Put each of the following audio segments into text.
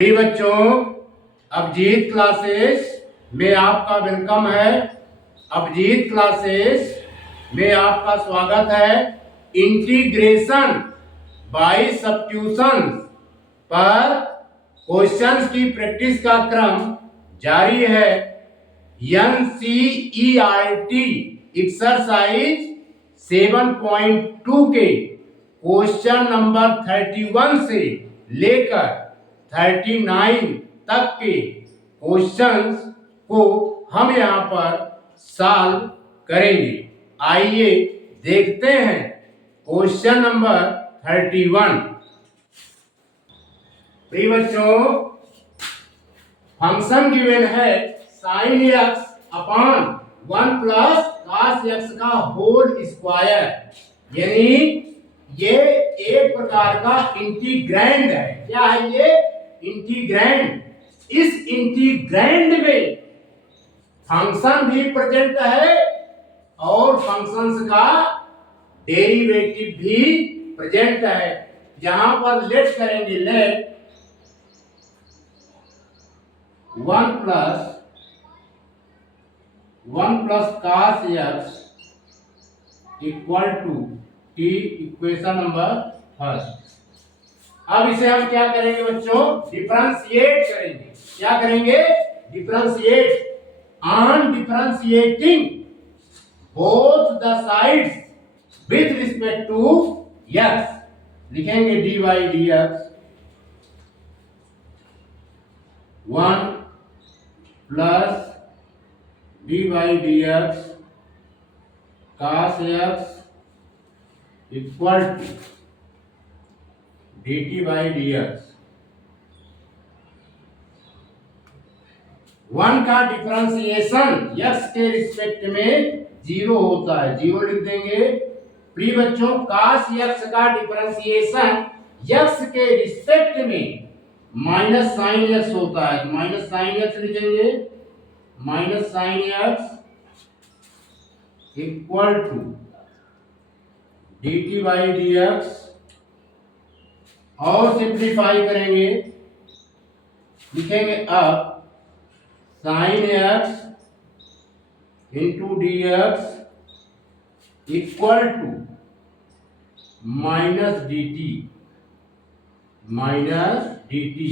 जी बच्चों, अभिजीत क्लासेस में आपका वेलकम है। अभिजीत क्लासेस में आपका स्वागत है। इंटीग्रेशन बाय सब्स्टिट्यूशन पर क्वेश्चंस की प्रैक्टिस का क्रम जारी है। NCERT एक्सरसाइज 7.2 के क्वेश्चन नंबर 31 से लेकर 39 तक के क्वेश्चंस को हम यहाँ पर सॉल्व करेंगे। आइए देखते हैं क्वेश्चन नंबर 31। प्रिय बच्चों, फंक्शन गिवन है sin x upon 1 plus cos x का होल स्क्वायर, यानी ये एक प्रकार का इंटीग्रैंड है। क्या है ये? इंटीग्रैंड। इस इंटीग्रैंड में फंक्शन भी प्रेजेंट है और फंक्शंस का डेरिवेटिव भी प्रेजेंट है। यहां पर लेट करेंगे, let 1 plus cos x equal to t, equation number first. अब इसे हम क्या करेंगे बच्चों? डिफरेंशिएट करेंगे। क्या करेंगे? Differentiate. On differentiating both the sides with respect to x लिखेंगे dy dx 1 plus dy dx cos x equal to dt by dx। 1 का डिफरेंशिएशन x के रिस्पेक्ट में 0 होता है, 0 लिख देंगे। प्रिय बच्चों, cos x का डिफरेंशिएशन x के रिस्पेक्ट में माइनस साइन x होता है, तो माइनस साइन x लिखेंगे। Minus sine x equal to dt by dx, और सिंप्लीफाई करेंगे, लिखेंगे अब sine x into d x equal to minus d t.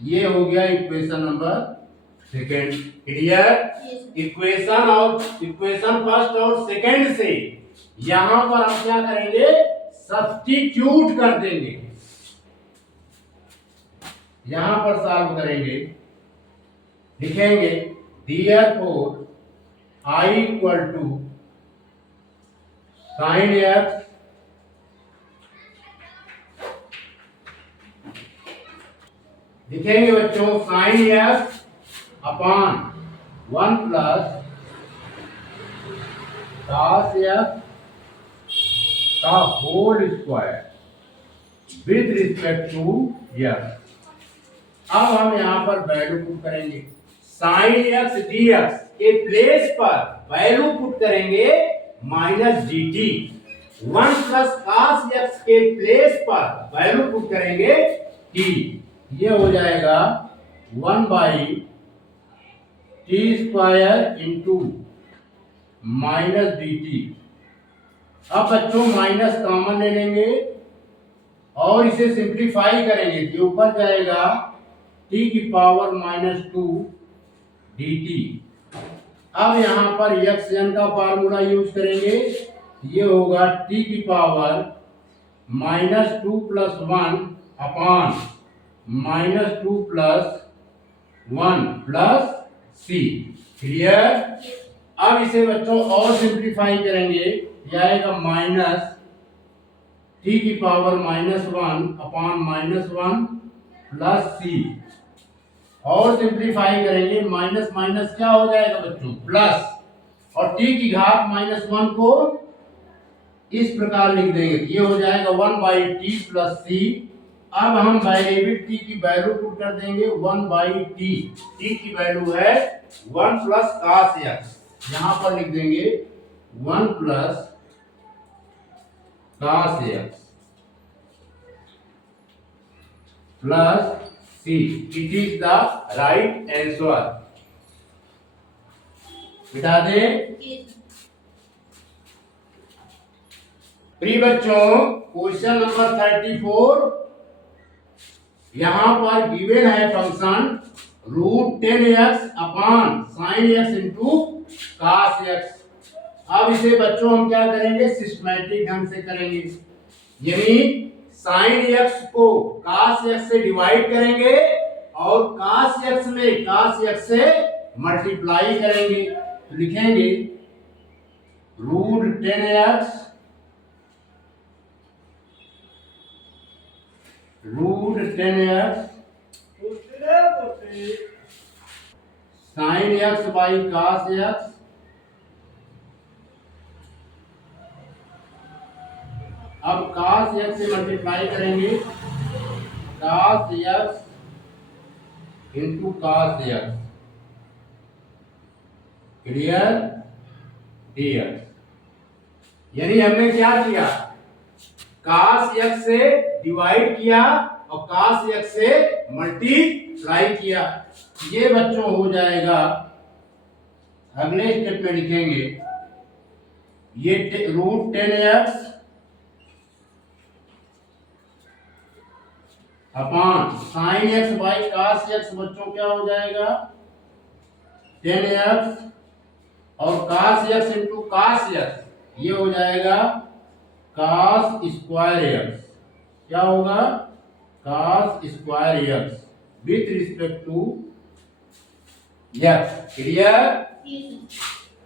ये हो गया equation number second. Clear? Equation first और सेकेंड से यहां पर हम क्या करेंगे? सब्स्टिट्यूट कर देंगे। यहां पर सॉल्व करेंगे, लिखेंगे therefore I equal to sine x लिखेंगे बच्चों sine x upon 1 plus cos x का whole square with respect to x। अब हम यहां पर वैल्यू पुट करेंगे। साइन x dx के प्लेस पर वैल्यू पुट करेंगे minus dt। 1 plus cos x के प्लेस पर वैल्यू पुट करेंगे t। ये हो जाएगा 1 by t square into minus dt। अब बच्चों माइनस कॉमन ले लेंगे और इसे सिंप्लीफाई करेंगे, जो ऊपर जाएगा t की पावर -2 dt। अब यहां पर xn का फार्मूला यूज करेंगे, ये होगा t की power -2 plus 1 upon -2 plus 1 plus c। Clear? अब इसे बच्चों और सिंप्लीफाई करेंगे, यह आएगा माइनस t की पावर -1 अपॉन -1 प्लस c। और सिंप्लीफाई करेंगे, माइनस माइनस क्या हो जाएगा बच्चों? प्लस, और t की घात -1 को इस प्रकार लिख देंगे, ये हो जाएगा 1 बाई टी प्लस सी। अब हम वेरिएबल t की वैल्यू पुट कर देंगे 1 बाई टी। t की वैल्यू है 1 प्लस cos x, यहां पर लिख देंगे 1 plus cos x plus c, it is the right answer. बिठा दे। प्रिय बच्चों, क्वेश्चन नंबर 34, यहां पर गिवन है function √10x upon sin x into cos x। अब इसे बच्चों हम क्या करेंगे, सिस्टमैटिक ढंग से करेंगे, यानी sin x को cos x से डिवाइड करेंगे और cos x में cos x से मल्टीप्लाई करेंगे। तो लिखेंगे √10x sin x by cos x अब cos x से मल्टीप्लाई करेंगे, cos x into cos x, clear, dx। यानी हमने क्या किया, cos x से डिवाइड किया और cos x से मल्टीप्लाई किया। ये बच्चों हो जाएगा, अगले स्टेप में लिखेंगे ये √10x upon sin x by cos x, बच्चों क्या हो जाएगा 10x और cos x into cos x, ये हो जाएगा cos स्क्वायर x। क्या होगा, cos square x with respect to x। Clear.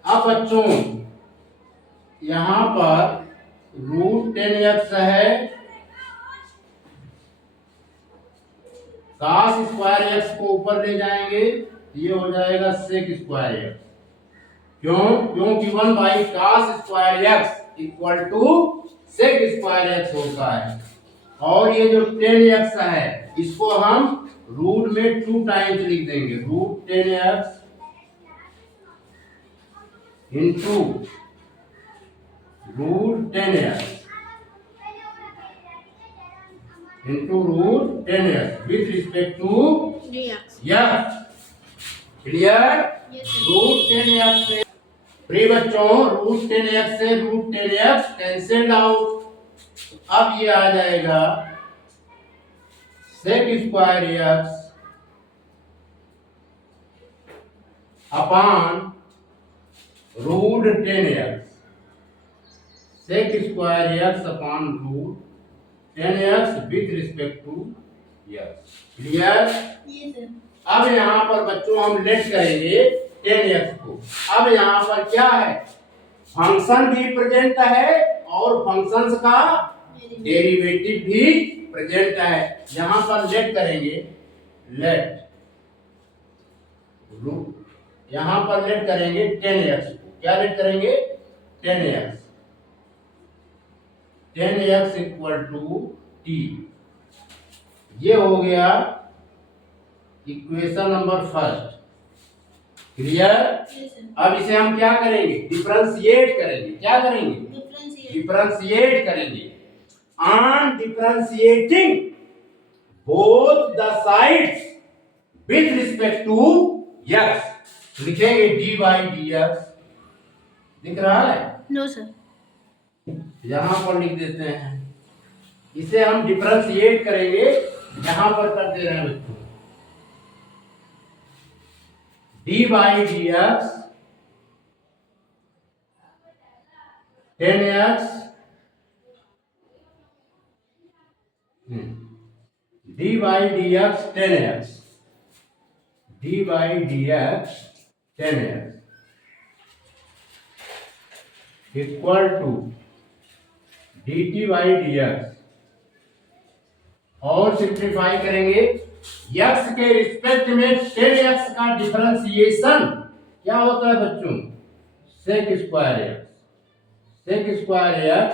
अब बच्चों यहां पर √10x है, cos स्क्वायर x को ऊपर ले जाएंगे, ये हो जाएगा sec स्क्वायर x। क्यों, क्योंकि 1 by cos square x equal to sec square x होता है। और ये जो 10x है इसको हम रूट में 2 टाइम्स लिख देंगे, √10x into √10x into √10x with respect to x। Clear. √10x से प्रिय बच्चों √10x से √10x कैंसिल आउट। अब ये आ जाएगा sec square x upon √10x, sec square x upon √10x with respect to x। Clear. अब यहाँ पर बच्चों हम लेट करेंगे 10x को। अब यहाँ पर क्या है, फंक्शन भी प्रेजेंट है और फंक्शंस का डेरिवेटिव भी प्रेजेंट है। यहाँ पर लेट करेंगे, लेट यहाँ पर लेट करेंगे 10x को। क्या लेट करेंगे, 10x, 10x equal to t। ये हो गया इक्वेशन नंबर फर्स्ट। क्लियर। अब इसे हम क्या करेंगे, डिफरेंशिएट करेंगे। क्या करेंगे, डिफरेंशिएट करेंगे। On differentiating both the sides with respect to x, लिखेंगे dy dx। दिख रहा है? No sir. यहां पर लिख देते हैं, इसे हम डिफरेंशिएट करेंगे, यहां पर कर दे रहे हैं बच्चों, dy dx 10x dy dx 10x, dy dx 10x equal to dt by dx। और सिंप्लीफाई करेंगे, x के रिस्पेक्ट में 10x का डिफरेंशिएशन क्या होता है बच्चों, sec square x, sec square x।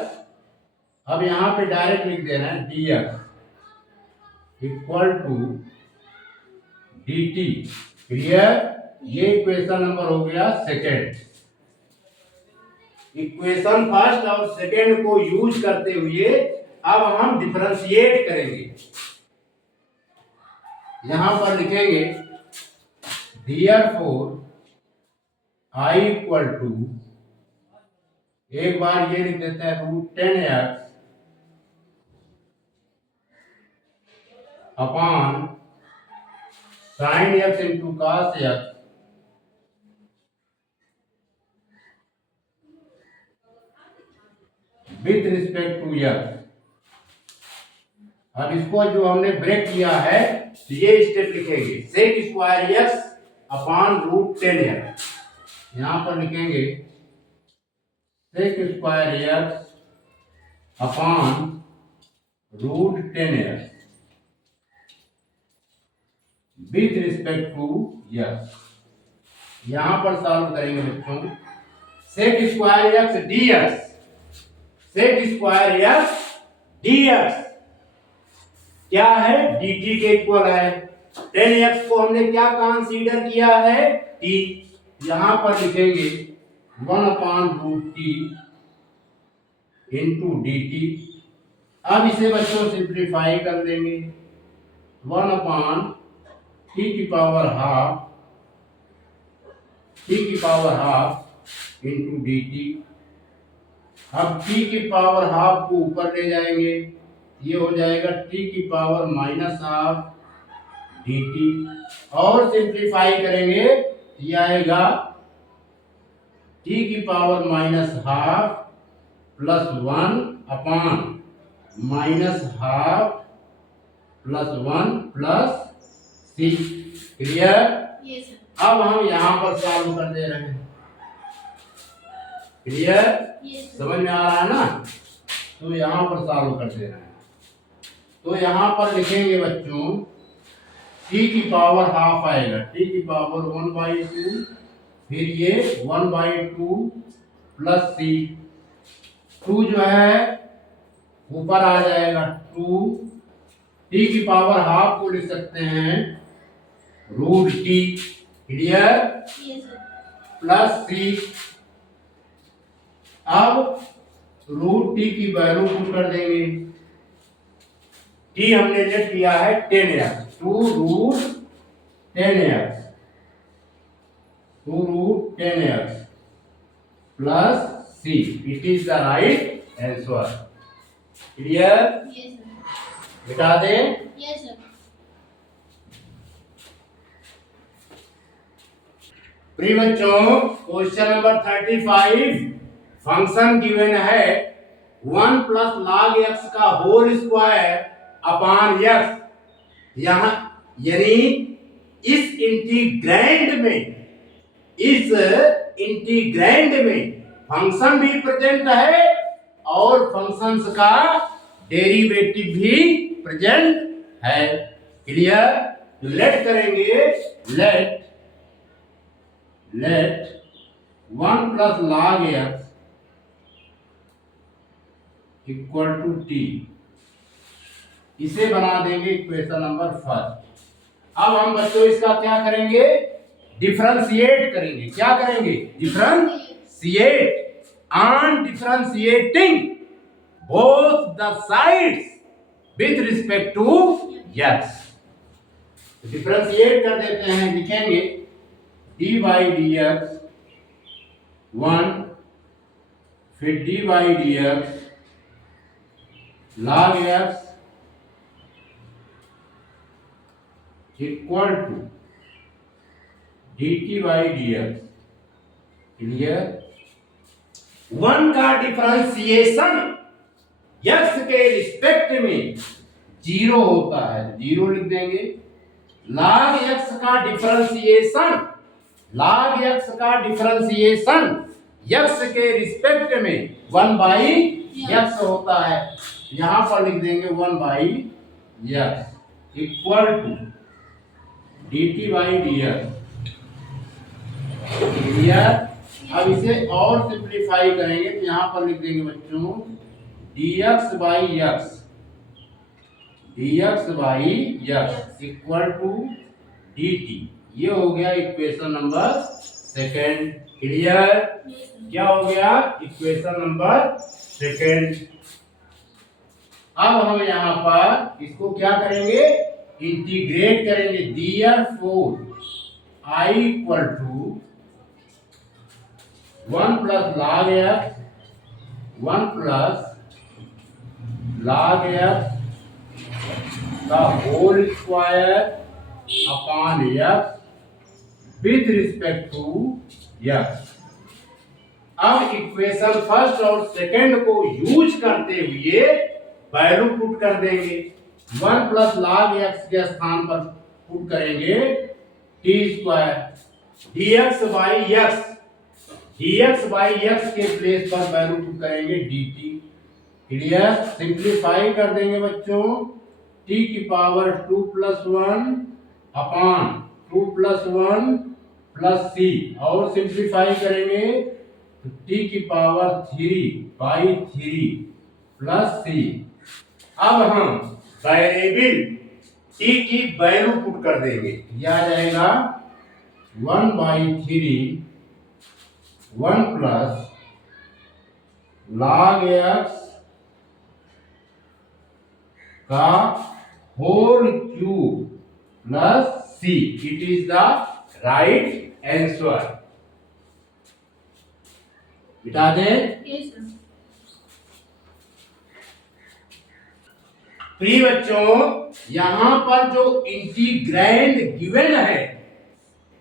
अब यहां पे डायरेक्ट लिख देना है dx equal to dt। Clear. ये इक्वेशन नंबर हो गया सेकेंड। इक्वेशन फर्स्ट और सेकेंड को यूज करते हुए अब हम डिफरेंशिएट करेंगे। यहां पर लिखेंगे therefore I इक्वल टू, एक बार ये लिख देते हैं √10x upon sin x into cos x with respect to x। अब इसको जो हमने ब्रेक किया है तो ये स्टेप लिखेंगे sec square x upon √10x। यहां पर लिखेंगे sec square x upon √10x with respect to x। यहां पर सॉल्व करेंगे बच्चों, sec square x dx, sec square x dx क्या है, dt के इक्वल है। 10x को हमने क्या कंसीडर किया है, t। यहां पर लिखेंगे 1/√t इंटू dt। अब इसे बच्चों सिंप्लीफाई कर देंगे, 1/t की पावर हाफ इंटू dt। अब t की पावर हाफ को ऊपर ले जाएंगे, ये हो जाएगा t की पावर -हाफ dt। और सिंप्लीफाई करेंगे, ये आएगा t की power -half plus 1 upon -half plus 1 plus c। Clear? अब हम यहां पर सॉल्व कर दे रहे हैं। क्लियर? समझ में आ रहा है ना? तो यहां पर सॉल्व कर दे रहे हैं। तो यहां पर लिखेंगे बच्चों t की पावर हाफ आएगा, t की पावर 1/2, फिर ये 1/2 प्लस c। 2 जो है ऊपर आ जाएगा 2, t की पावर हाफ को लिख सकते हैं √t। क्लियर? Plus c। अब √t की वैल्यू पुट कर देंगे, t हमने लेट किया है 10x, 2√10x plus c। It is the right answer. Clear? बता दें? प्रिय बच्चों, क्वेश्चन नंबर 35, फंक्शन गिवन है 1 प्लस log x का होल स्क्वायर अपॉन x। यहां यानी इस इंटीग्रैंड में फंक्शन भी प्रेजेंट है और फंक्शंस का डेरिवेटिव भी प्रेजेंट है। क्लियर? लेट करेंगे, let 1 plus log x equal to t। इसे बना देंगे इक्वेशन नंबर फर्स्ट। अब हम बच्चों इसका क्या करेंगे, डिफरेंशिएट करेंगे। क्या करेंगे? Differentiate. On differentiating both the sides with respect to x। Differentiate कर देते हैं, लिखेंगे dy dx 1, फिर dy dx log x equal to dt by dx। Clear? 1 का डिफरेंशिएशन x के रिस्पेक्ट में 0 होता है, 0 लिख देंगे। log x का डिफरेंशिएशन x के रिस्पेक्ट में 1/x होता है। यहां पर लिख देंगे 1/x equal to dt by dx। Clear? अब इसे और सिंप्लीफाई करेंगे तो यहां पर लिख देंगे बच्चों dx by x equal to dt। ये हो गया इक्वेशन नंबर सेकेंड। क्लियर? क्या हो गया? Equation number second. अब हम यहां पर इसको क्या करेंगे, इंटीग्रेट करेंगे, therefore I equal to 1 plus log x, 1 plus log x का whole square upon x with respect to x। अब इक्वेशन फर्स्ट और सेकंड को यूज करते हुए वैल्यू पुट कर देंगे। 1 प्लस log x के स्थान पर पुट करेंगे t square, dx by x के प्लेस पर वैल्यू पुट करेंगे dt। क्लियर? सिंप्लीफाई कर देंगे बच्चों, t की power 2 plus 1 upon 2 plus 1 plus c, और सिंप्लीफाई करेंगे तो t की पावर 3 बाई 3 प्लस c। अब हम वेरिएबल t की वैल्यू पुट कर देंगे, यह आ जाएगा 1 बाई 3 1 प्लस log x का whole cube plus c। It is the right answer. बिठा दें। प्रिय बच्चों, यहां पर जो इंटीग्रैंड गिवन है,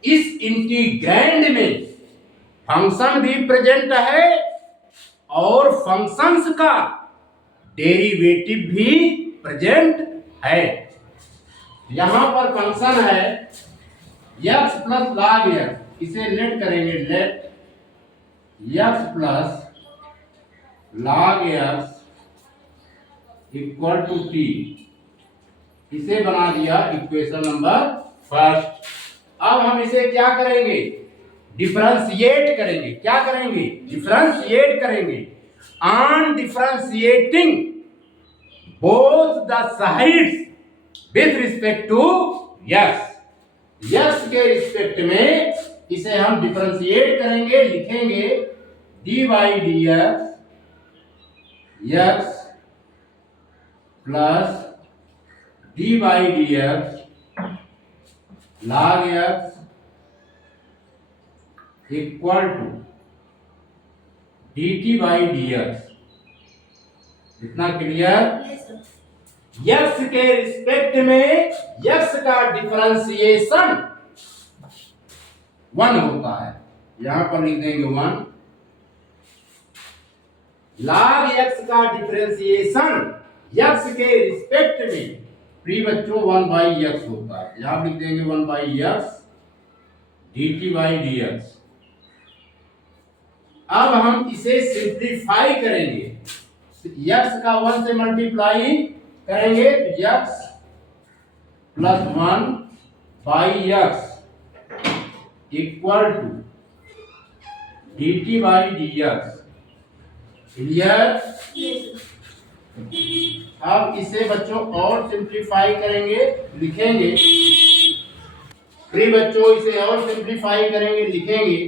इस इंटीग्रैंड में फंक्शन भी प्रेजेंट है और फंक्शंस का डेरिवेटिव भी प्रेजेंट है। यहां पर फंक्शन है x प्लस log x, इसे लेट करेंगे, let x plus log x equal to t, इसे बना दिया इक्वेशन नंबर फर्स्ट। अब हम इसे क्या करेंगे? डिफरेंशिएट करेंगे। क्या करेंगे? डिफरेंशिएट करेंगे। On differentiating both the sides with respect to x, x के रिस्पेक्ट में इसे हम डिफरेंशिएट करेंगे, लिखेंगे dy dx x plus dy dx log x equal to dt by dx। इतना क्लियर? x के रिस्पेक्ट में x का डिफरेंशिएशन 1 होता है, यहां पर लिख देंगे 1। log x का डिफरेंशिएशन x के रिस्पेक्ट में प्रिय बच्चों 1 बाई x होता है, यहां लिख देंगे 1 by x dt by dx। अब हम इसे सिंप्लीफाई करेंगे, x का 1 से मल्टीप्लाई करेंगे तो x plus 1 by x equal to dt by dx। Clear? अब इसे बच्चों और सिंप्लीफाई करेंगे, लिखेंगे, प्रिय बच्चों इसे और सिंप्लीफाई करेंगे, लिखेंगे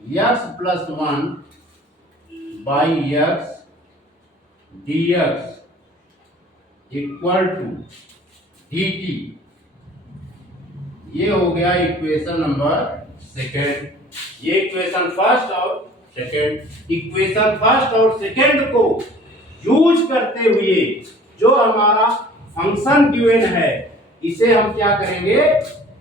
x plus 1 by x dx equal to dt। ये हो गया इक्वेशन नंबर सेकेंड। ये इक्वेशन फर्स्ट और सेकेंड। इक्वेशन फर्स्ट और सेकेंड को यूज करते हुए जो हमारा फंक्शन गिवन है, इसे हम क्या करेंगे?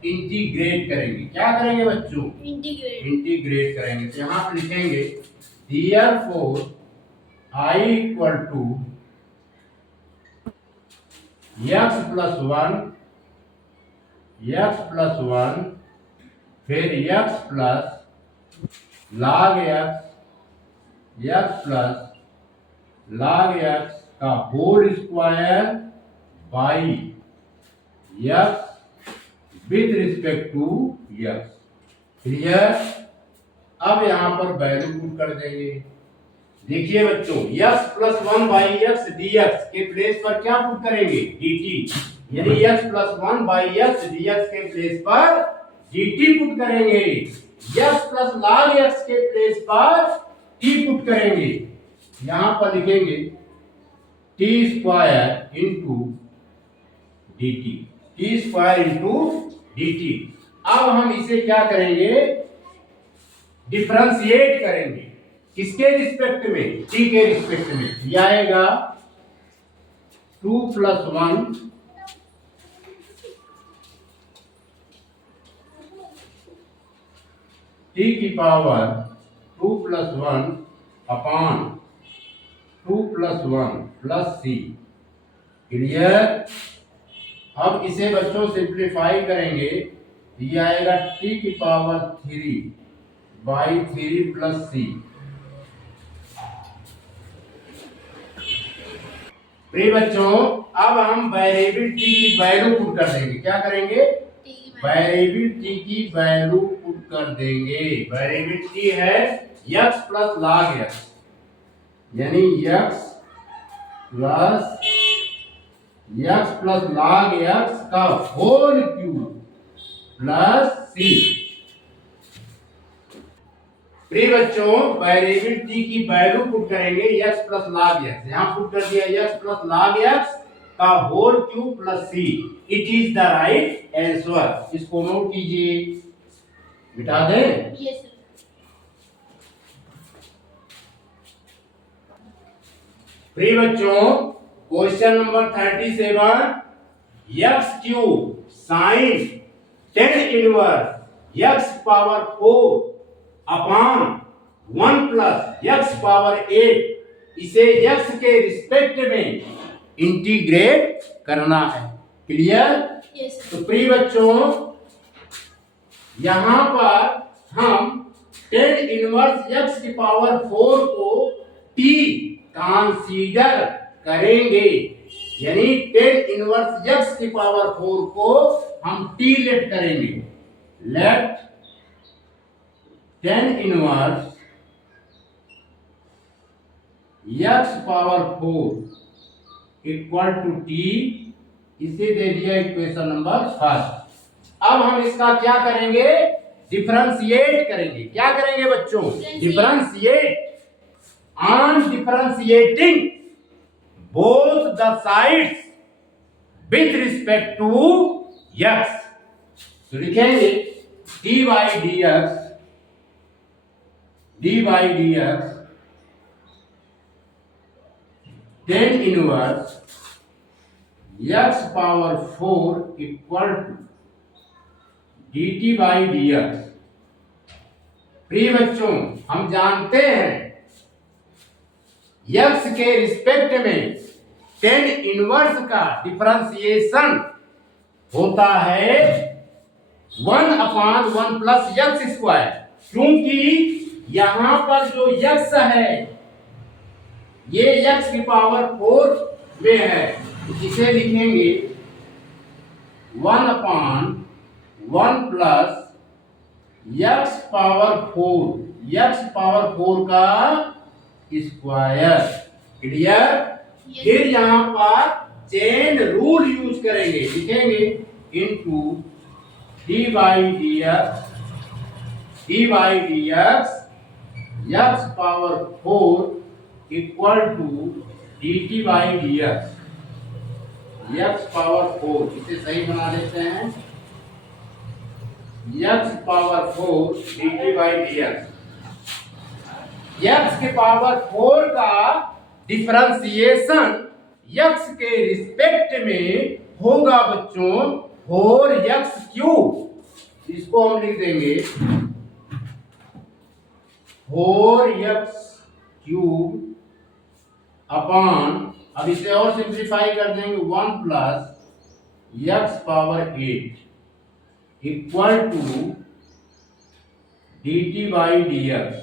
इंटीग्रेट करेंगे। क्या करेंगे बच्चों? इंटीग्रेट करेंगे। तो यहां पर लिखेंगे therefore I equal to x plus 1 फिर x plus log x plus log x का whole square by x with respect to x। Clear? अब यहां पर वैल्यू पुट कर देंगे। देखिए बच्चों, x plus 1 by x dx के प्लेस पर क्या पुट करेंगे? dt, यानी x plus 1 by x dx के प्लेस पर dt पुट करेंगे। x प्लस log x के प्लेस पर t पुट करेंगे। यहां पर लिखेंगे t square into dt। T square into D T. अब हम इसे क्या करेंगे, डिफरेंशिएट करेंगे। किसके रिस्पेक्ट में, टी के रिस्पेक्ट में। यह आएगा 2 + 1 टी की पावर 2 + 1 अपॉन 2 + 1 प्लस सी। क्लियर। अब इसे बच्चों सिंप्लीफाई करेंगे, ये आएगा टी की पावर 3/3 प्लस सी। प्रिय बच्चों, अब हम वेरिएबल टी की वैल्यू पुट कर देंगे। क्या करेंगे, वेरिएबल टी की वैल्यू पुट कर देंगे। वेरिएबल टी है x प्लस log x, यानी x प्लस log x का होल क्यूब प्लस सी। प्रिय बच्चों, वेरिएबल टी की वैल्यू पुट करेंगे x प्लस log x। यहां पुट कर दिया x प्लस log x का whole cube plus c. It is the right answer. इसको नोट कीजिए, मिटा दें। यस। प्रिय बच्चों, question number 37, x cube sign 10 inverse x power 4 upon 1 plus x power 8, इसे x के रिस्पेक्ट में इंटीग्रेट करना है। क्लियर। तो प्रिय बच्चों, यहां पर हम 10 इनवर्स x की पावर 4 को t कंसीडर करेंगे, यानी 10 इनवर्स x की पावर 4 को हम t लेट करेंगे। Let 10 inverse x power 4 equal to t, इसे दे दिया इक्वेशन नंबर फर्स्ट। अब हम इसका क्या करेंगे, डिफरेंशिएट करेंगे। क्या करेंगे बच्चों, differentiate. On differentiating both the sides with respect to x, तो लिखेंगे dy dx 10 inverse x power 4 equal to dt by dx। प्रिय बच्चों, हम जानते हैं x के रिस्पेक्ट में 10 इनवर्स का डिफरेंशिएशन होता है 1/1 प्लस x स्क्वायर। क्योंकि यहां पर जो x है ये x की पावर 4 में है, इसे लिखेंगे 1/1 plus x power 4, x power 4 का स्क्वायर। क्लियर। फिर यहां पर चेन रूल यूज करेंगे, लिखेंगे into d by d x x power 4 equal to dt by d x power 4। इसे सही बना देते हैं, x power 4 dt by d x के पावर 4 का डिफरेंशिएशन x के रिस्पेक्ट में होगा बच्चों 4x क्यूब। इसको हम लिख देंगे 4x क्यूब अपॉन, अब इसे और सिंप्लीफाई कर देंगे 1 plus x power 8 equal to dt by d x.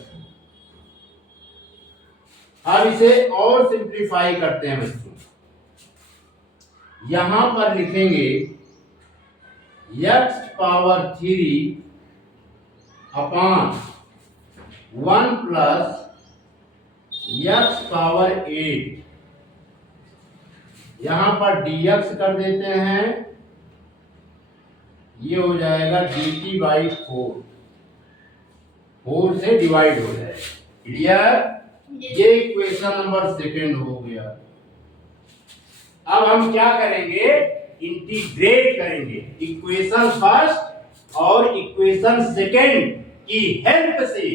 अब इसे और सिंप्लीफाई करते हैं बच्चों, यहां पर लिखेंगे x power 3 upon 1 plus x power 8, यहां पर dx कर देते हैं, ये हो जाएगा dt बाई 4 से डिवाइड हो जाएगा। क्लियर। ये इक्वेशन नंबर 2 हो गया। अब हम क्या करेंगे, इंटीग्रेट करेंगे। इक्वेशन फर्स्ट और इक्वेशन सेकेंड की हेल्प से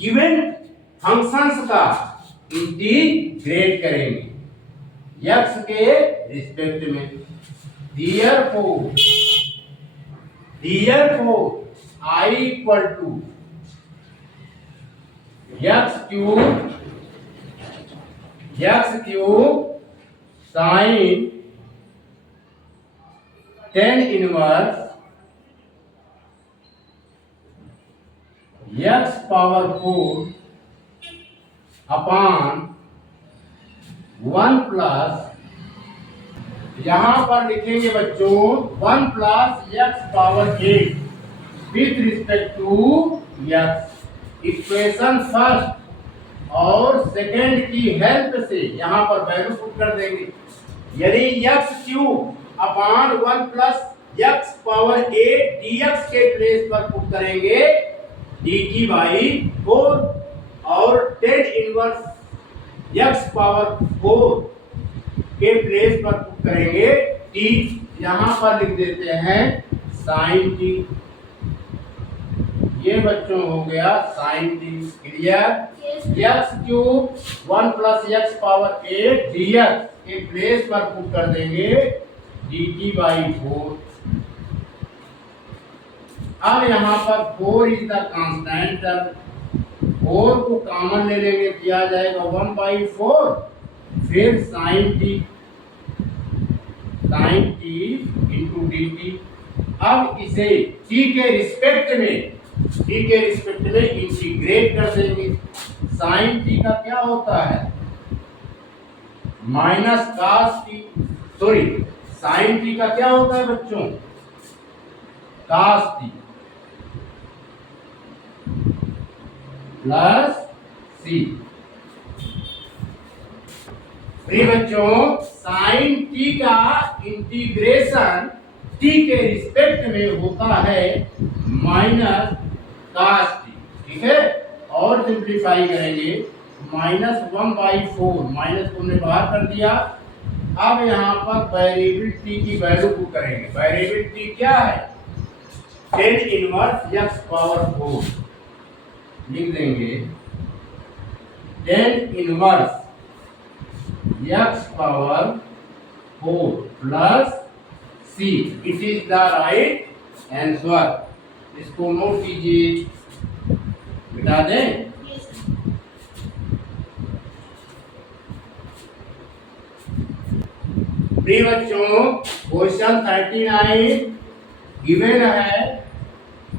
गिवन फंक्शंस का इंटीग्रेट करेंगे x के रिस्पेक्ट में। Therefore I equal to x cube sin tan inverse x power 4 upon 1 plus, यहां पर लिखेंगे बच्चों 1 plus x power 8 with respect to x। Equation first और सेकेंड की हेल्प से यहां पर वैल्यू पुट कर देंगे। यानी x cube upon 1 plus x power 8 dx के प्लेस पर पुट करेंगे dt बाई 4 और tan इनवर्स x पावर 4 के प्लेस पर पुट करेंगे t। यहां पर लिख देते हैं sin t। ये बच्चों हो गया sin t। Clear. x cube 1 plus x power 8 dx के प्लेस पर पुट कर देंगे dt बाई 4। अब यहां पर 4 इज द कांस्टेंट टर्म, 4 को कॉमन ले लेंगे, किया जाएगा 1 बाई 4, फिर sin t इंटू dt। अब इसे t के रिस्पेक्ट में इंटीग्रेट कर देंगे। sin t का क्या होता है minus cos t, sorry sin t का क्या होता है बच्चों cos t प्लस c। बच्चों sin t का इंटीग्रेशन t के रिस्पेक्ट में होता है माइनस cos t। ठीक है, और सिंप्लीफाई करेंगे माइनस 1 बाई 4, माइनस को हमने बाहर कर दिया। अब यहाँ पर वेरिएबल t की वैल्यू को करेंगे। वेरिएबल t क्या है tan इनवर्स x पावर 4 लिख देंगे tan inverse x power 4 plus c। It is the right answer. इसको नोट कीजिए, मिटा दें। प्रिय बच्चों क्वेश्चन 39 गिवन है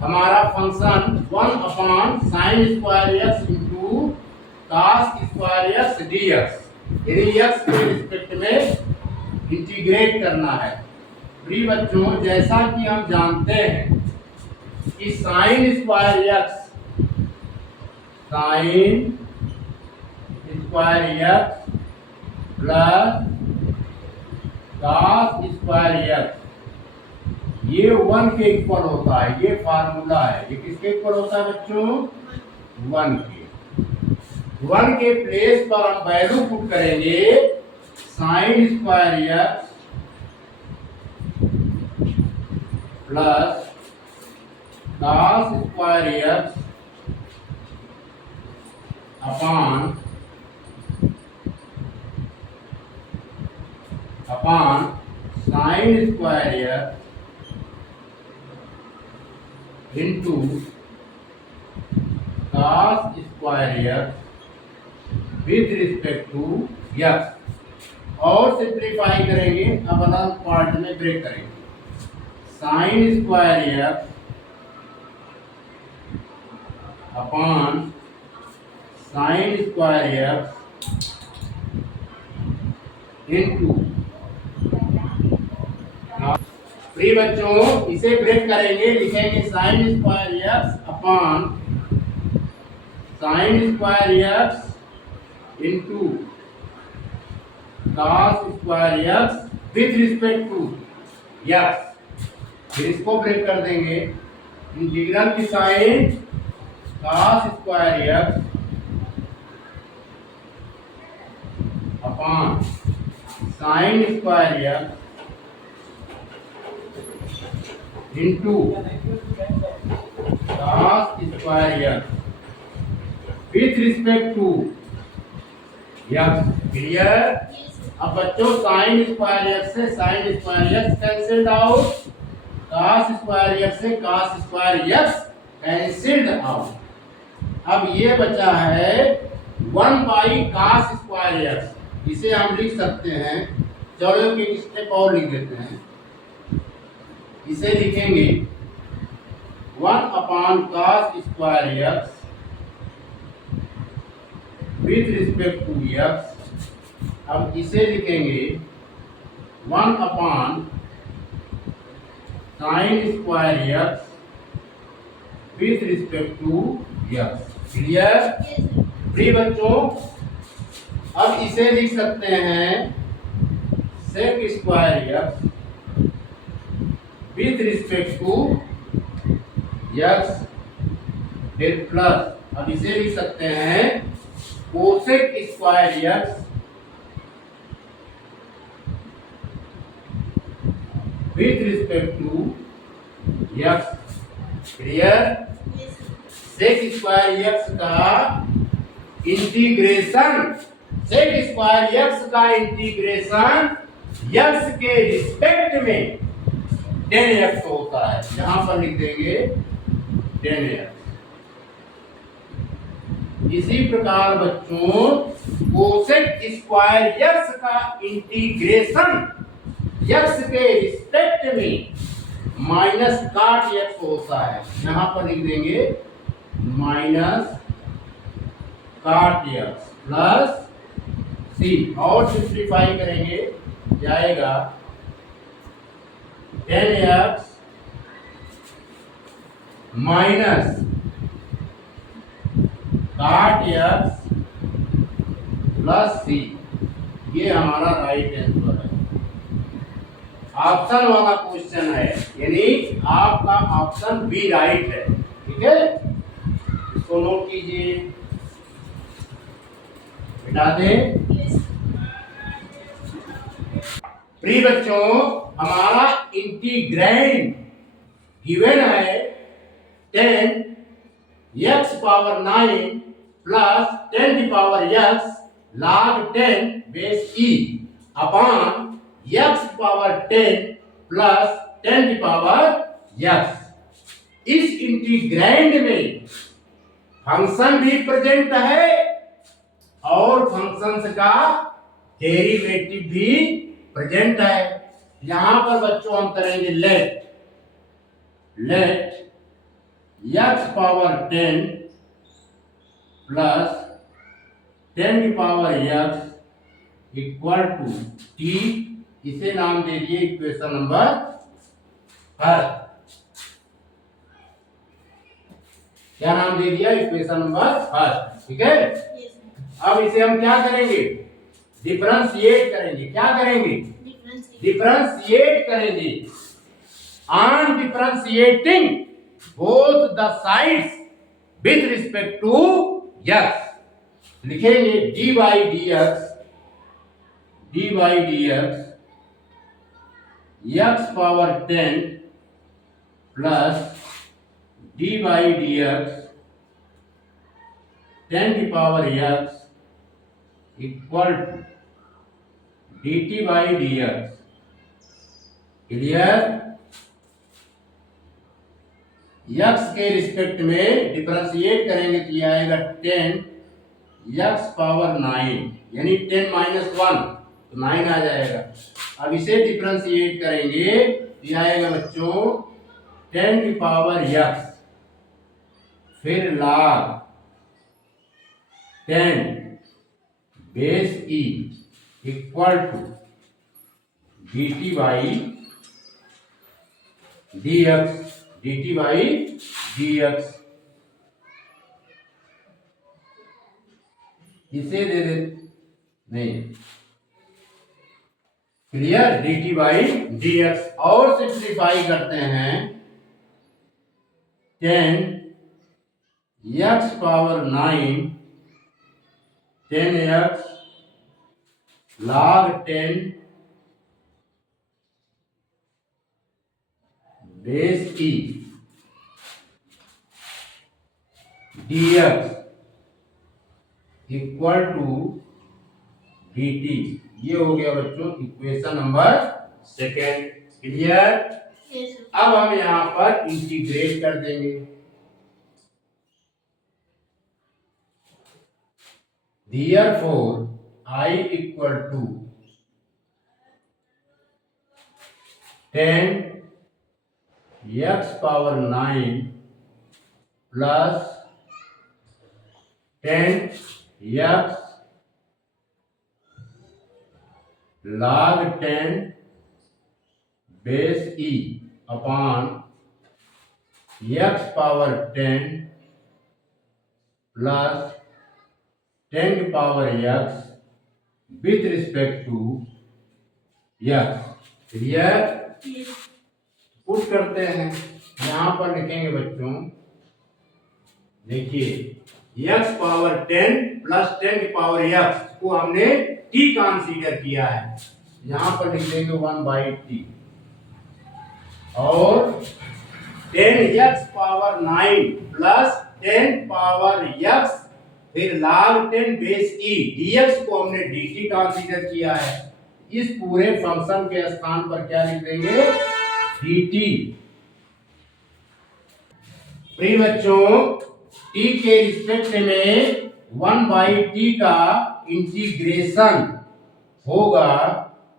हमारा function 1 upon sine square x into cos square x dx, यानी x के रिस्पेक्ट में इंटीग्रेट करना है। प्रिय बच्चों जैसा कि हम जानते हैं कि sign square x plus cos square x ये 1 के इक्वल होता है। ये फार्मूला है। ये किसके इक्वल होता है बच्चों 1 के प्लेस पर हम वैल्यू पुट करेंगे sine square x plus cos square x upon sine square x into cos square x with respect to x। और सिंप्लीफाई करेंगे, अब अलग पार्ट में ब्रेक करेंगे। Sine square x upon sine square x into. प्रिय बच्चों इसे ब्रेक करेंगे, लिखेंगे sine square x upon sine square x into cos square x with respect to x। फिर इसको ब्रेक कर देंगे, इंटीग्रल की sine cos square x upon sine square x into cos square x with respect to x। Clear? अब बच्चों sine square x से sine square x cancelled out, cos square x से cos square x cancelled out. अब ये बचा है 1 by cos square x। इसे हम लिख सकते हैं, चलो एक स्टेप और लिख देते हैं। इसे लिखेंगे 1 upon cos square x with respect to x। अब इसे लिखेंगे 1 upon sine square x with respect to x। Clear? प्रिय बच्चों, अब इसे लिख सकते हैं sec square x with respect to x फिर प्लस, अब इसे लिख सकते हैं cosec square x with respect to x। Clear? Sec square x का इंटीग्रेशन, सेक स्क्वायर x का इंटीग्रेशन x के रिस्पेक्ट में 10x होता है। यहां पर लिख देंगे 10x। इसी प्रकार बच्चों कोसेक स्क्वायर x का इंटीग्रेशन x के रिस्पेक्ट में माइनस काट x होता है। यहां पर लिख देंगे माइनस काट x प्लस c, और सिंप्लीफाई करेंगे जाएगा 10x माइनस काट x प्लस c। ये हमारा राइट आंसर है। ऑप्शन वाला क्वेश्चन है, यानी आपका ऑप्शन बी राइट है। ठीक है, इसको नोट कीजिए, मिटा दें। प्रिय बच्चों, हमारा इंटीग्रैंड गिवन है 10 x पावर 9 प्लस 10 की power x log 10 base e upon x power 10 plus 10 की पावर x। इस इंटीग्रैंड में फंक्शन भी प्रेजेंट है और फंक्शंस का डेरिवेटिव भी प्रेजेंट है। यहां पर बच्चों हम करेंगे लेट x पावर 10 प्लस 10 की power x equal to t। इसे नाम दे दिए इक्वेशन नंबर फर्स्ट। क्या नाम दे दिया? Equation number first. ठीक है, अब इसे हम क्या करेंगे? डिफरेंशिएट करेंगे। क्या करेंगे? डिफरेंशिएट करेंगे। On differentiating both the sides with respect to x लिखेंगे dy dx x power 10 plus dy dx 10 की power x equal to dt by dx। Clear? x के रिस्पेक्ट में डिफरेंशिएट करेंगे तो यह आएगा 10 x पावर 9, यानी 10 माइनस 1 तो 9 आ जाएगा। अब इसे डिफरेंशिएट करेंगे तो यह आएगा बच्चों 10 की पावर x फिर log 10 base e equal to dt by dx। इसे दे दे नहीं, क्लियर? dt by dx। और सिंप्लीफाई करते हैं 10 x power 9 10x log 10 base e dx equal to dt। ये हो गया बच्चों इक्वेशन नंबर सेकेंड। क्लियर? अब हम यहां पर इंटीग्रेट कर देंगे। Therefore I equal to 10 x power 9 plus 10 x log 10 base e upon x power 10 plus 10 की power x with respect to x। Clear? Put करते हैं। यहां पर लिखेंगे बच्चों, देखिए x पावर 10 प्लस 10 की पावर x को हमने t कंसीडर किया है। यहां पर लिख देंगे 1/t और 10x power 9 plus 10 power x फिर log 10 बेस e dx को हमने dt कंसीडर किया है। इस पूरे फंक्शन के स्थान पर क्या लिख देंगे? dt। प्रिय बच्चों, t के रिस्पेक्ट में 1/t का इंटीग्रेशन होगा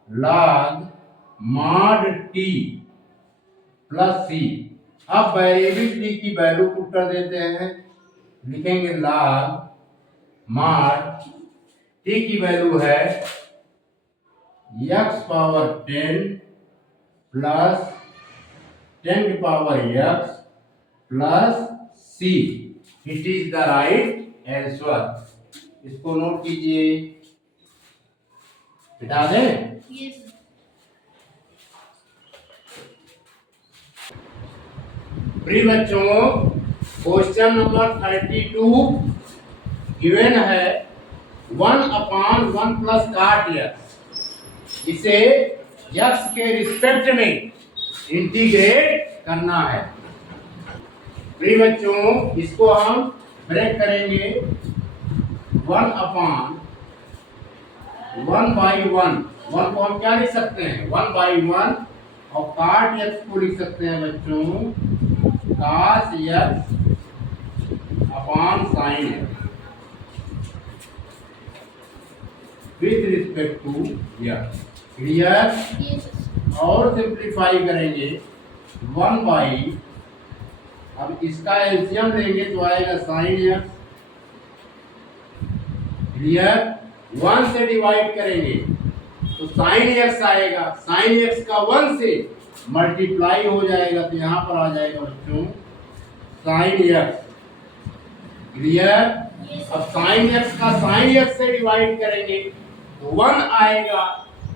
log mod t plus c। अब वेरिएबल t की वैल्यू पुट कर देते हैं। लिखेंगे log mod t की वैल्यू है x पावर 10 प्लस 10 की power x plus c। It is the right answer. इसको नोट कीजिए। बिठा दें? प्रिय बच्चों, क्वेश्चन नंबर 32 गिवन है 1/1 प्लस cot x। इसे x के रिस्पेक्ट में इंटीग्रेट करना है। प्रिय बच्चों, इसको हम ब्रेक करेंगे 1/1/1 1 को हम क्या लिख सकते हैं? 1/1 और cot x को लिख सकते हैं बच्चों cos x upon sin x with respect to x। Clear? और सिंप्लीफाई करेंगे 1/, अब इसका एलसीएम लेंगे तो आएगा sin x। क्लियर? 1 से डिवाइड करेंगे तो sin x आएगा। sin x का 1 से मल्टीप्लाई हो जाएगा तो यहां पर आ जाएगा बच्चों sin x। क्लियर? अब sin x का sin x से डिवाइड करेंगे तो 1 आएगा।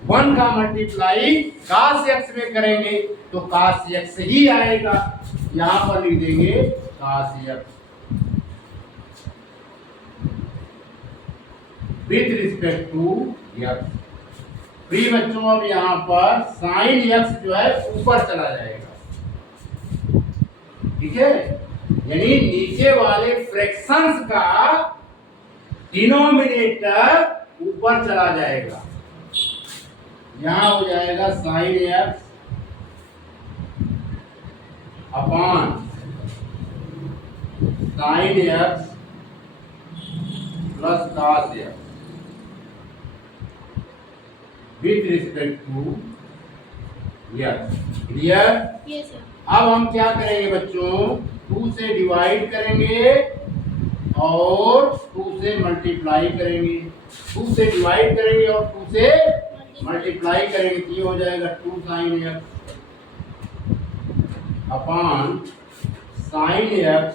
1 का मल्टीप्लाई cos x में करेंगे तो cos x ही आएगा। यहां पर लिख देंगे cos x with respect to x। प्रिय बच्चों, अब यहां पर sin x जो है ऊपर चला जाएगा। ठीक है? यानी नीचे वाले फ्रैक्शंस का डिनोमिनेटर ऊपर चला जाएगा। यहां हो जाएगा sin x upon sin x plus cos x with respect to x। Clear? अब हम क्या करेंगे बच्चों? 2 से डिवाइड करेंगे और 2 से मल्टीप्लाई करेंगे। 2 से डिवाइड करेंगे और 2 से मल्टीप्लाई करेंगे तो ये हो जाएगा 2 sin x upon sin x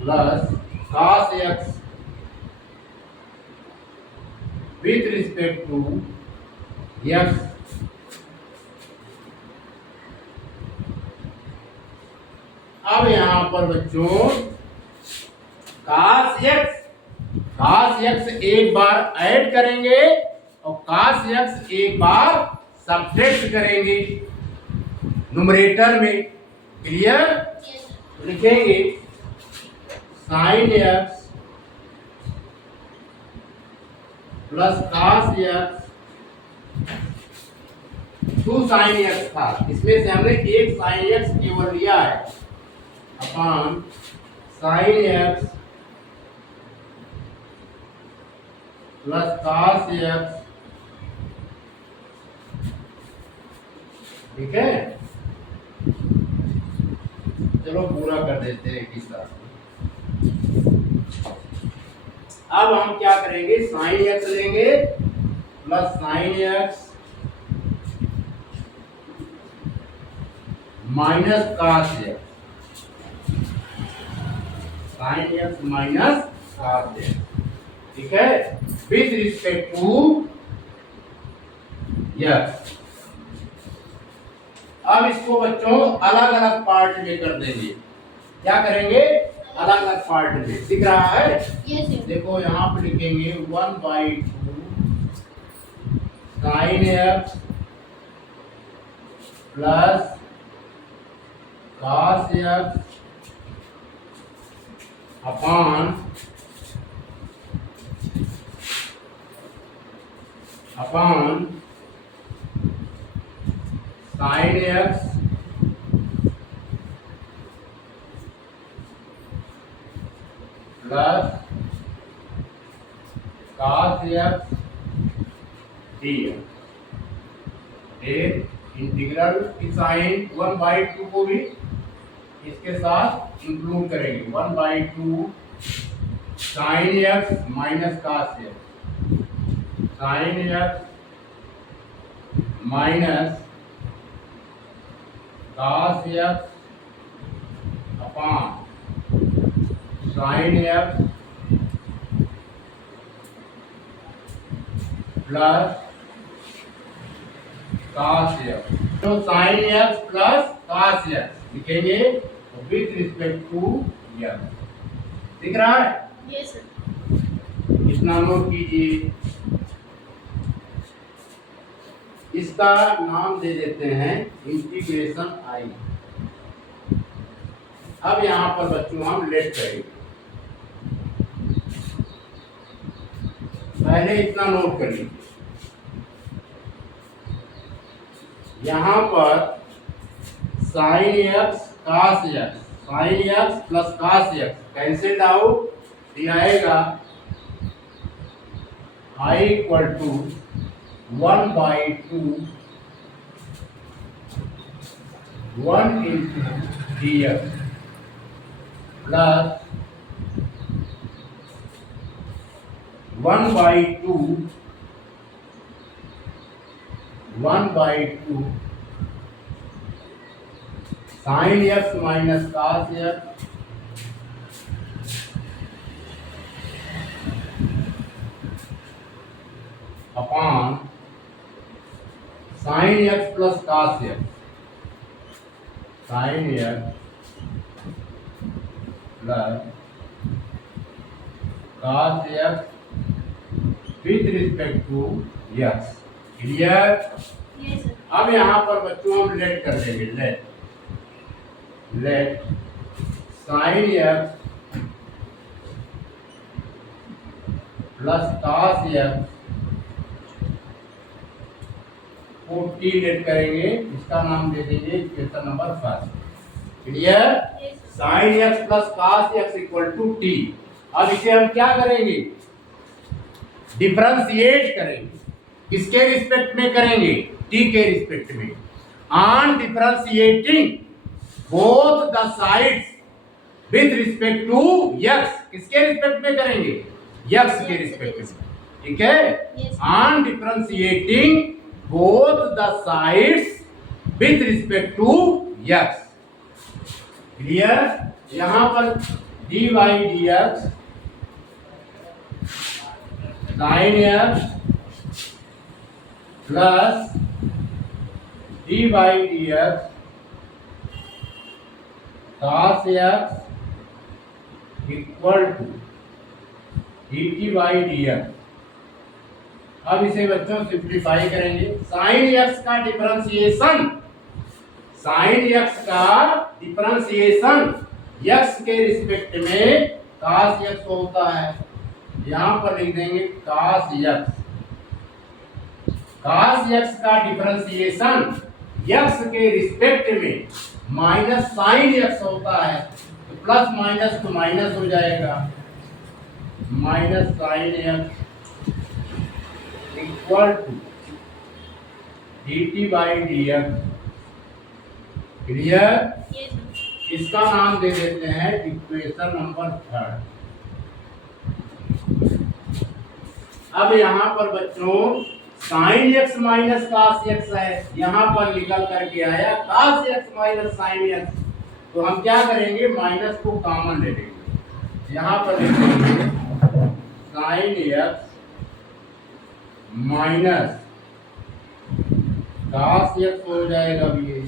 plus cos x with respect to x। अब यहां पर बच्चों cos x एक बार ऐड करेंगे और cos x एक बार सब्ट्रैक्ट करेंगे न्यूमरेटर में। क्लियर? तो लिखेंगे sine x plus cos x, 2 sine x था, इसमें से हमने एक साइन एक्स केवल लिया है, upon sine x plus cos x. ठीक है, चलो पूरा कर देते हैं एक साथ। अब हम क्या करेंगे, साइन एक्स लेंगे plus sine x minus cos X, sine x minus cos x. ठीक है, विथ रिस्पेक्ट टू एक्स। अब इसको बच्चों अलग अलग पार्ट में कर देंगे। क्या करेंगे, अलग अलग पार्ट में। दिख रहा है? देखो यहाँ पे लिखेंगे 1/2 sine x plus cos X upon sine x plus cos X D. Integral की साइन 1/2 को भी इसके साथ इंक्लूड करेंगे। 1/2 sine x minus cos X, sine x minus cos X upon sine x plus cos X. तो sine x plus cos X लिखेंगे with respect to X. दिख रहा है? Yes sir. इतना नोट कीजिए। इसका नाम दे देते हैं इंटीग्रेशन आई। अब यहाँ पर बच्चों हम लेट करेंगे। पहले इतना नोट कर लीजिए, यहाँ पर sine X cos X, sine x plus cos X cancel out, ये आएगा I equal to 1/2 1 into dx plus 1/2 sine x minus cos X upon sine x plus cos X, sine x plus cos x with respect to x। Clear? Yes sir. अब यहाँ पर बच्चों हम let कर देंगे। Let sine x plus cos x को t let करेंगे, इसका नाम दे देंगे equation number 1। Clear? Sine x plus cos x equal to t. अब इसे हम क्या करेंगे, डिफरेंशिएट करेंगे। किसके रिस्पेक्ट में करेंगे, टी के रिस्पेक्ट में। On differentiating both the sides with respect to x, किसके रिस्पेक्ट में करेंगे, एक्स के रिस्पेक्ट में। ठीक है, on differentiating both the sides with respect to x. Clear? यहां पर dy dx sine x plus dy dx cos x equal to dt by dx। अब इसे बच्चों सिंप्लीफाई करेंगे। साइन एक्स का डिफरेंशिएशन, साइन एक्स का डिफरेंशिएशन एक्स के respect में cos एक्स होता है। यहां पर लिख देंगे cos एक्स। cos एक्स का डिफरेंशिएशन एक्स के रिस्पेक्ट में माइनस साइन एक्स होता है, तो प्लस माइनस तो माइनस हो जाएगा, minus sine x equal to dt by dx। Clear? Yes, sir. इसका नाम दे देते हैं इक्वेशन नंबर 3। अब यहाँ पर बच्चों sine x minus cos x है, यहाँ पर निकल करके आया cos x minus sine x, तो हम क्या करेंगे, माइनस को कॉमन ले लेंगे। यहाँ पर लिख देंगे sine x minus cos x हो जाएगा अब ये,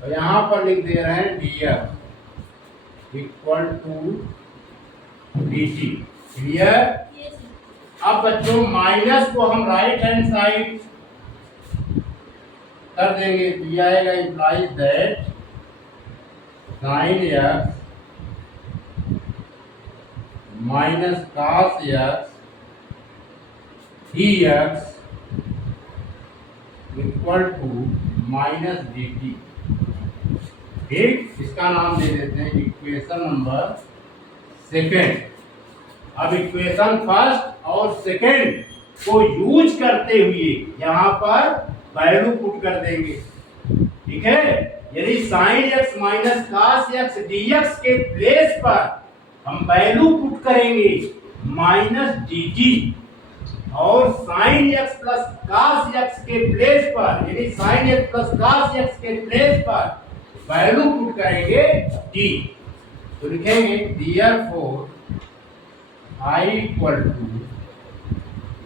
तो यहाँ पर लिख दे रहे हैं dx equal to dt। Clear? Yes, sir. अब बच्चों माइनस को हम राइट हैंड साइड कर देंगे, तो ये आएगा implies that sine x minus cos x dx equal to minus dt। ठीक, इसका नाम दे देते हैं इक्वेशन नंबर 2। अब इक्वेशन फर्स्ट और सेकंड को यूज करते हुए यहाँ पर वैल्यू पुट कर देंगे। ठीक है, यदि sine x minus cos x dx के प्लेस पर हम वैल्यू पुट करेंगे माइनस dt, और sine x plus cos x के प्लेस पर, यदि sine x plus cos x के प्लेस पर वैल्यू पुट करेंगे t, तो लिखेंगे therefore I equal to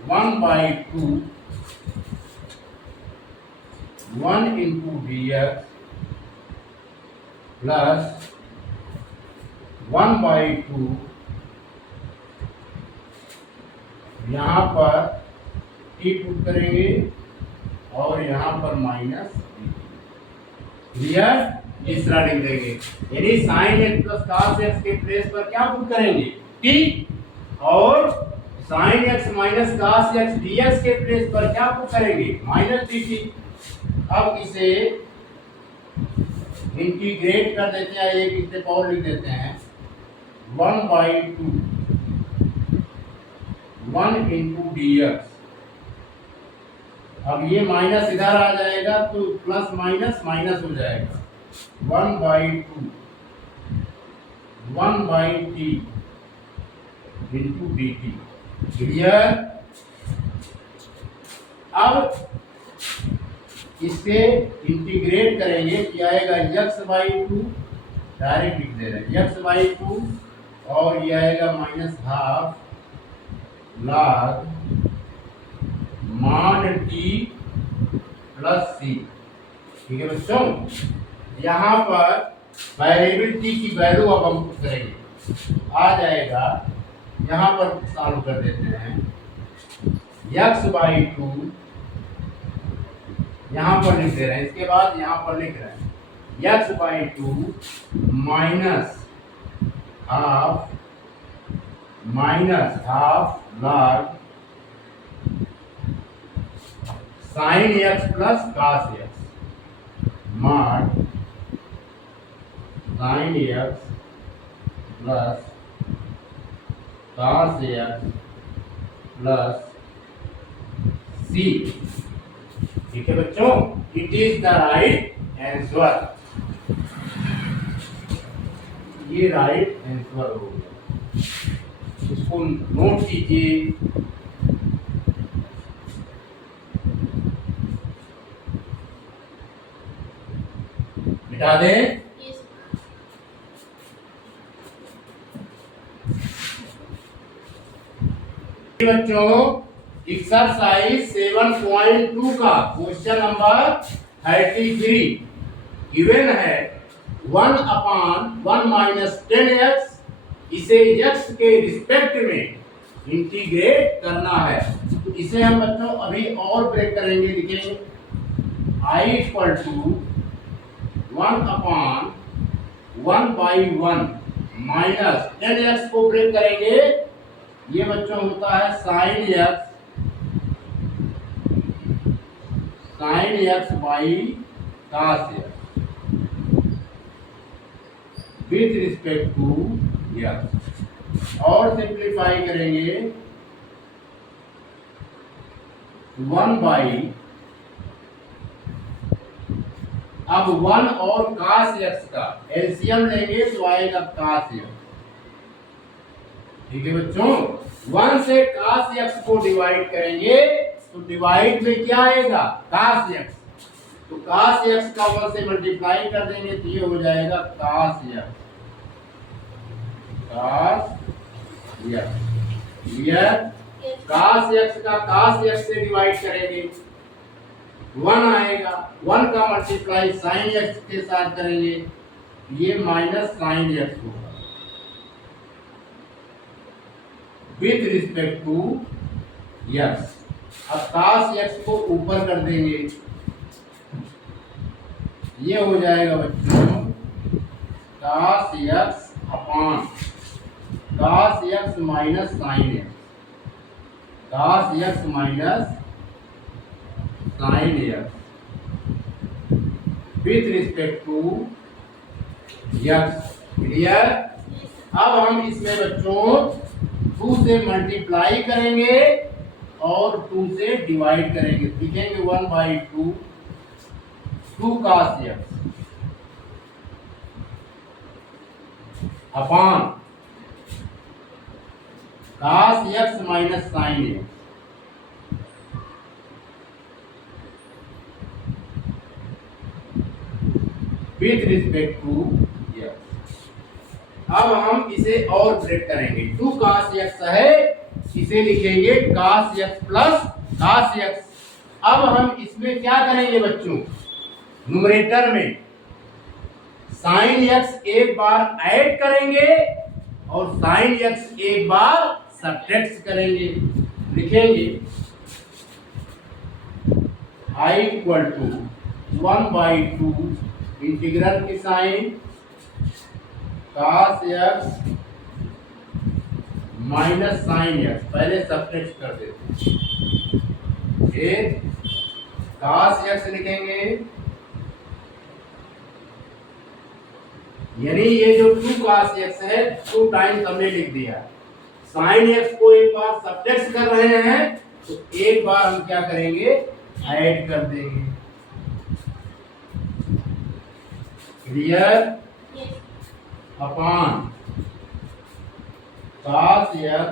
1/2 1 into dx plus 1/2 यहाँ पर t पुट करेंगे और यहाँ पर माइनस। क्लियर? तीसरा लिख देंगे, यानी sine x plus cos x के प्लेस पर क्या पुट करेंगे, t, और sine x minus cos x dx के प्लेस पर क्या पुट करेंगे, माइनस dt। अब इसे इंटीग्रेट कर देते हैं, एक स्टेप और लिख देते हैं 1/2 1 इंटू dx। अब ये माइनस इधर आ जाएगा तो प्लस माइनस माइनस हो जाएगा, 1/2 1/t इंटू dt। क्लियर? अब इसे इंटीग्रेट करेंगे, क्या आएगा x/2, डायरेक्ट लिख दे रहे हैं x/2, और ये आएगा माइनस हाफ log मान t प्लस c। ठीक है बच्चों, यहाँ पर वेरिएबल t की वैल्यू अब हम पुट करेंगे, आ जाएगा, यहाँ पर सॉल्व कर देते हैं x/2, यहाँ पर लिख दे रहे हैं, इसके बाद यहाँ पर लिख रहे हैं x/2 minus half log sine x plus cos x mod sine x plus cos x plus c. ठीक है बच्चों, it is the right answer. ये राइट आंसर हो गया, इसको नोट कीजिए। मिटा दें। Yes, sir. बच्चों एक्सरसाइज 7.2 का क्वेश्चन नंबर 33 गिवन है 1/1 माइनस 10x, इसे x के रिस्पेक्ट में इंटीग्रेट करना है। तो इसे हम बच्चों अभी और ब्रेक करेंगे, लिखेंगे I equal to 1/1 minus 10x को ब्रेक करेंगे, ये बच्चों होता है sine x by cos x with respect to x, और सिंप्लीफाई करेंगे 1 बाई, अब 1 और cos x का एलसीएम लेंगे तो आएगा cos x। ठीक है बच्चों, 1 से cos x को डिवाइड करेंगे तो डिवाइड में क्या आएगा cos x, तो cos x का 1 से मल्टीप्लाई कर देंगे तो ये हो जाएगा cos x। ये cos x का cos x से डिवाइड करेंगे 1 आएगा, 1 का मल्टीप्लाई साइन x के साथ करेंगे ये माइनस साइन x होगा विथ रिस्पेक्ट टू x। अब cos x को ऊपर कर देंगे, ये हो जाएगा बच्चों cos x upon cos x minus sine x, cos x minus sine x with respect to x। Clear. अब हम इसमें बच्चों 2 से मल्टीप्लाई करेंगे और 2 से डिवाइड करेंगे, लिखेंगे 1/2 2 cos x upon cos x minus sine x with respect to x। अब हम इसे और ब्रेक करेंगे, 2 cos x है, इसे लिखेंगे cos x plus cos x। अब हम इसमें क्या करेंगे बच्चों, न्यूमरेटर में साइन x एक बार ऐड करेंगे और साइन x एक बार सब्ट्रैक्ट करेंगे, लिखेंगे I इक्वल टू 1/2 इंटीग्रल की sine cos x minus sine x, पहले सब्ट्रैक्ट कर देते हैं, फिर cos x लिखेंगे, यानी ये जो 2 cos x है 2 टाइम्स हमने लिख दिया, साइन x को एक बार सब्ट्रैक्ट कर रहे हैं तो एक बार हम क्या करेंगे ऐड कर देंगे। Clear. Upon cos x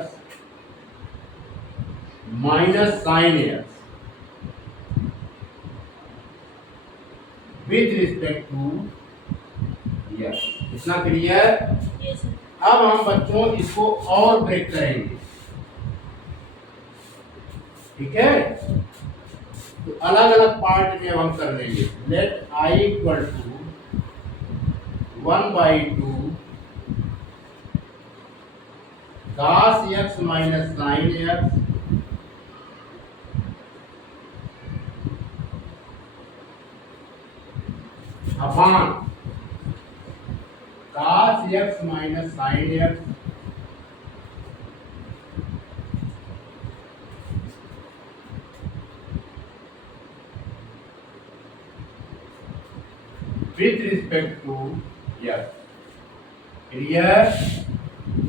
minus sine x with respect to x। इतना क्लियर। अब हम बच्चों इसको और ब्रेक करेंगे, ठीक है, तो अलग अलग पार्ट में हम कर लेंगे। Let I equal to 1/2 cos x minus sine x upon cos x minus sine x with respect to x। Clear.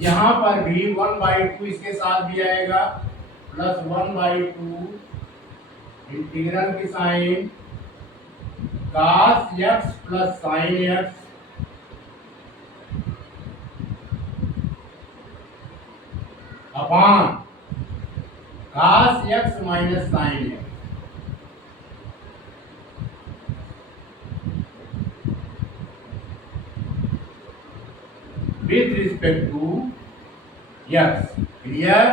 यहां पर भी 1/2 इसके साथ भी आएगा प्लस 1/2 इंटीग्रल की sine cos x plus sine x upon cos x minus sine x with respect to x। Clear.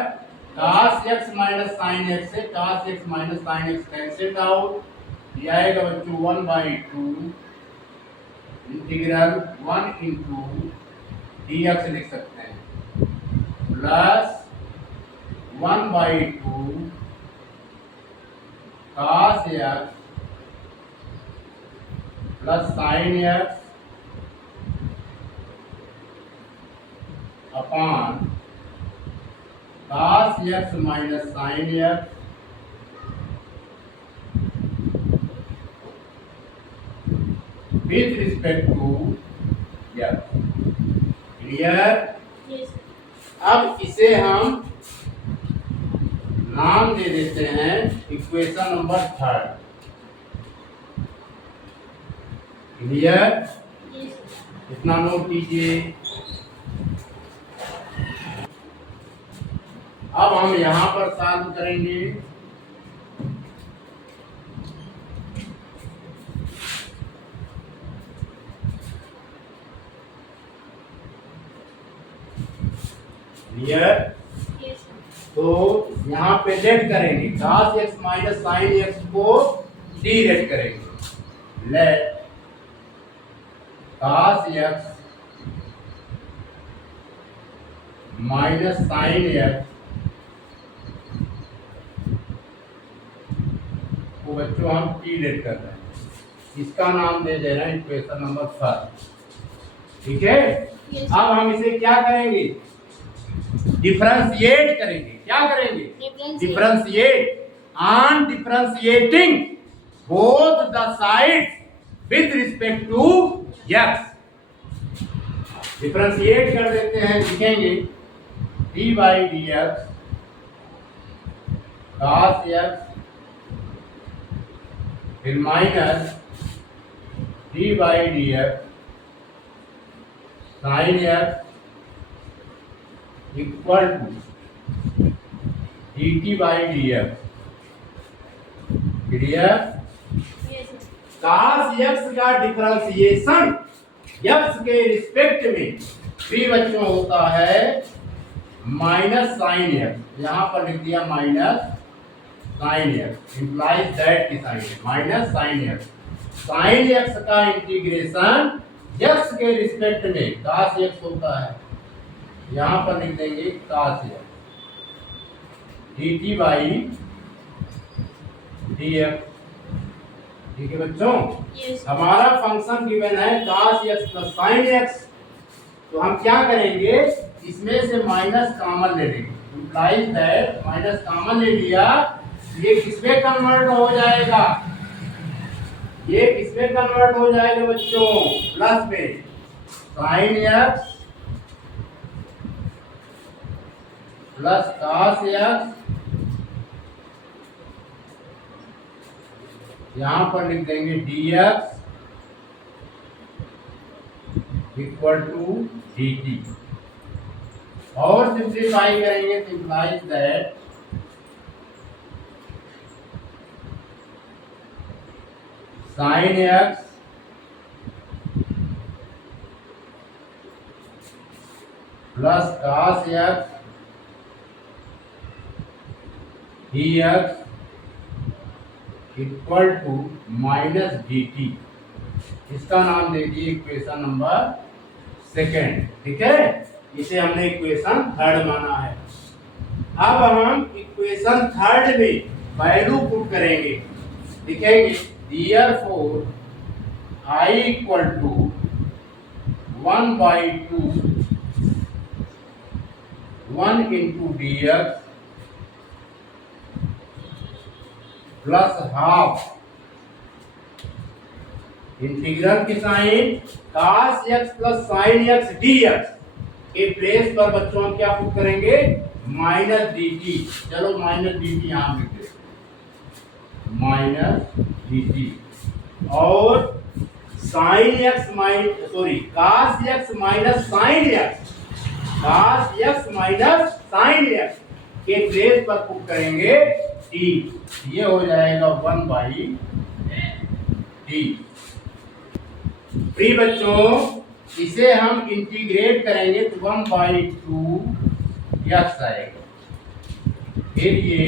cos x minus sine x से cos x minus sine x cancel out, ये आएगा बच्चों 1/2 integral 1 into dx लिख सकते हैं plus 1/2 cos x plus sine x upon cos x minus sine x with respect to x। Clear? Yes, sir. अब इसे हम नाम दे देते हैं equation number 3। Clear? Yes, sir. इतना नोट कीजिए। अब हम यहां पर सॉल्व करेंगे। क्लियर? Yes, sir. तो यहाँ पे लेट करेंगे cos x minus sine x को डी लेट करेंगे। Let cos x minus sine x को बच्चों हम टी लेट कर रहे हैं। इसका नाम दे दे रहे हैं इक्वेशन नंबर 4। ठीक है? Yes, sir. अब हम इसे क्या करेंगे? डिफरेंशिएट करेंगे। क्या करेंगे? Differentiate. Differentiate on differentiating both the sides with respect to x। Differentiate कर देते हैं, लिखेंगे d by d x cos x फिर minus d by d x साइन x equal to dt by d x. Clear? Yes, sir. cos x का differentiation x के respect में भी बच्चों होता है माइनस साइन x। यहाँ पर लिख दिया minus sine x, implies that की sine minus sine x। Sine x का इंटीग्रेशन x के रिस्पेक्ट में cos x होता है। यहाँ पर लिख देंगे cos x dt by dx। ठीक है बच्चों? Yes. हमारा फंक्शन गिवन है cos x plus sine x। तो हम क्या करेंगे? इसमें से माइनस कॉमन ले लेंगे। इंप्लाइज दैट माइनस कॉमन ले लिया, ये किसमें कन्वर्ट हो जाएगा? ये किसमें कन्वर्ट हो जाएगा बच्चों? प्लस में sine x plus cos x। यहां पर लिख देंगे dx इक्वल टू dt और सिंप्लीफाई करेंगे तो implies that sine x plus cos x dx equal to minus dt। इसका नाम दे दिए इक्वेशन नंबर 2। ठीक है? इसे हमने इक्वेशन 3 माना है। अब हम इक्वेशन 3 में वैल्यू पुट करेंगे। लिखेंगे therefore I equal to 1/2 1 into dx plus half integral की sine cos x plus sine x dx के प्लेस पर बच्चों हम क्या पुट करेंगे? Minus dt। चलो माइनस dt यहां लिख देते, माइनस dt और sine x cos x minus sine x cos x minus sine x के प्लेस पर पुट करेंगे t। ये हो जाएगा 1/t। प्रिय बच्चों, इसे हम इंटीग्रेट करेंगे तो 1/2 x आएगा। फिर ये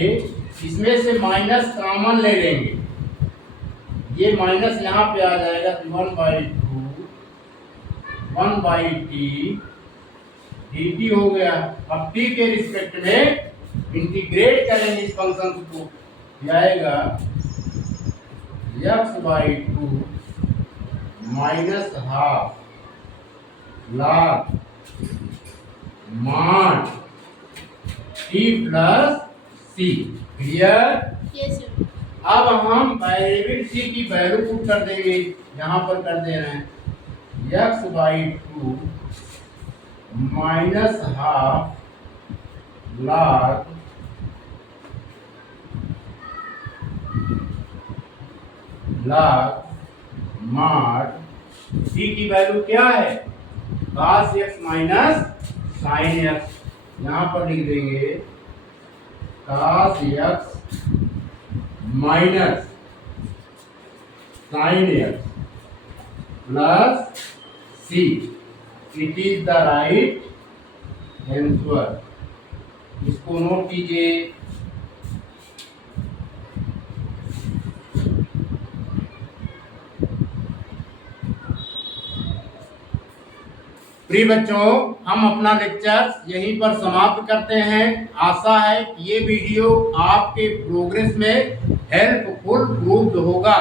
इसमें से माइनस कॉमन ले लेंगे, ये माइनस यहाँ पे आ जाएगा तो 1/2 1/t dt हो गया। अब t के रिस्पेक्ट में इंटीग्रेट करेंगे इस फंक्शन को, यह आएगा x/2 minus half log mod t plus c। Clear. Yes sir. अब हम वेरिएबल c की वैल्यू पुट कर देंगे, यहां पर कर दे रहे हैं x/2 minus half log mod c की वैल्यू क्या है, cos x minus sin x। यहां पर लिख देंगे cos x minus sin x plus c। It is the right answer. इसको नोट कीजिए। प्रिय बच्चों, हम अपना लेक्चर यहीं पर समाप्त करते हैं। आशा है कि ये वीडियो आपके प्रोग्रेस में हेल्पफुल प्रूव्ड होगा।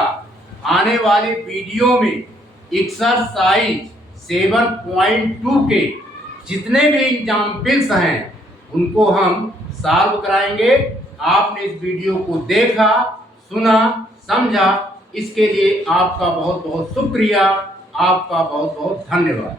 आने वाले वीडियो में एक्सरसाइज 7.2 के जितने भी एग्जाम्पल्स हैं उनको हम सॉल्व कराएंगे। आपने इस वीडियो को देखा, सुना, समझा, इसके लिए आपका बहुत बहुत शुक्रिया, आपका बहुत बहुत धन्यवाद।